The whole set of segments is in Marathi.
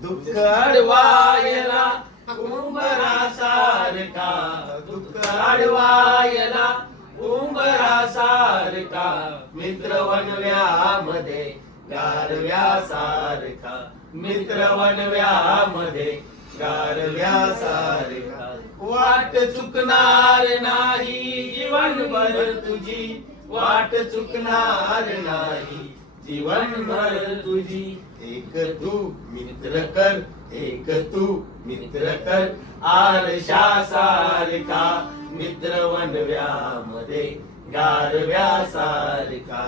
दुःख अडवायला उंबरा सारखा, दुःख अडवायला उंबरा सारखा, मित्र वनव्यामध्ये गारव्या सारखा, मित्र वनव्यामध्ये गारव्या सारखा. वाट चुकणार नाही जीवनभर तुझी, वाट चुकणार नाही जीवनभर तुझी. एक तू मित्र कर, एक तू मित्र कर, आरशा सारखा, मित्र वनव्यामध्ये गारव्या सारखा,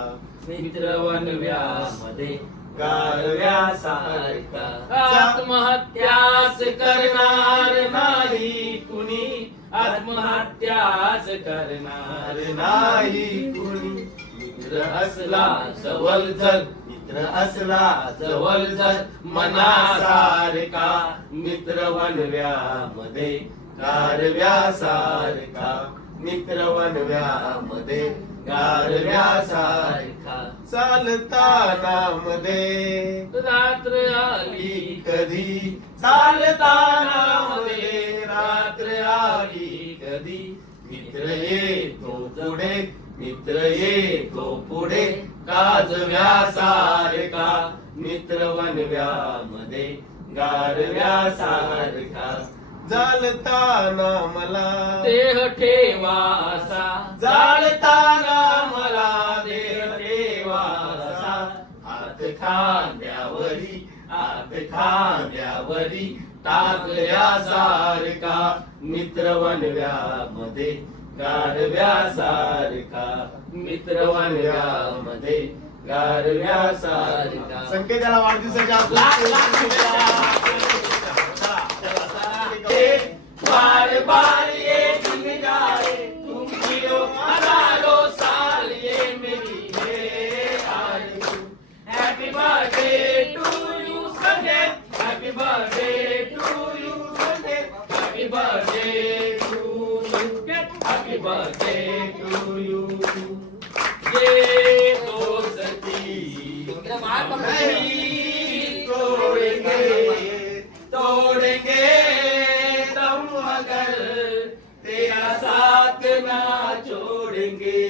मित्र वनव्यामध्ये गारव्या सारखा. आत्महत्याच करणार नाही कुणी, आत्महत्याच करणार नाही कुणी. मित्र असला जवळ जर, मित्र असला जवळ जर मनासारखा, मित्र वनव्यामध्ये गारव्या सारखा, मित्र वनव्यामध्ये गारव्या सारखा. चालताना मध्ये रात्र आली कधी, चालताना मध्ये रात्र आली कधी, मित्र येतो पुढे, मित्र येतो पुढे, काजव्या सारखा, मित्र वनव्यामध्ये गारव्या सारखा. जाळताना मला देह ठेवासा, जाळताना मला देह ठेवासा, हात खांद्यावरी, हात खांद्यावरी टाकल्या सारखा, मित्र वनव्यामध्ये गारव्या सारखा, मित्र वनव्यामध्ये गारव्या सारखा. संकेताला वाढदिवसाच्या बार बार ये दिन जाए तुम जियो हजारों साल, ये मेरी है आरज़ू. Happy birthday to you Sunday, happy birthday to you Sunday, happy birthday to you, happy birthday to you. ये दोस्ती नहीं तोड़ेंगे, तोड़ेंगे मगर तेरा साथ ना छोड़ेंगे.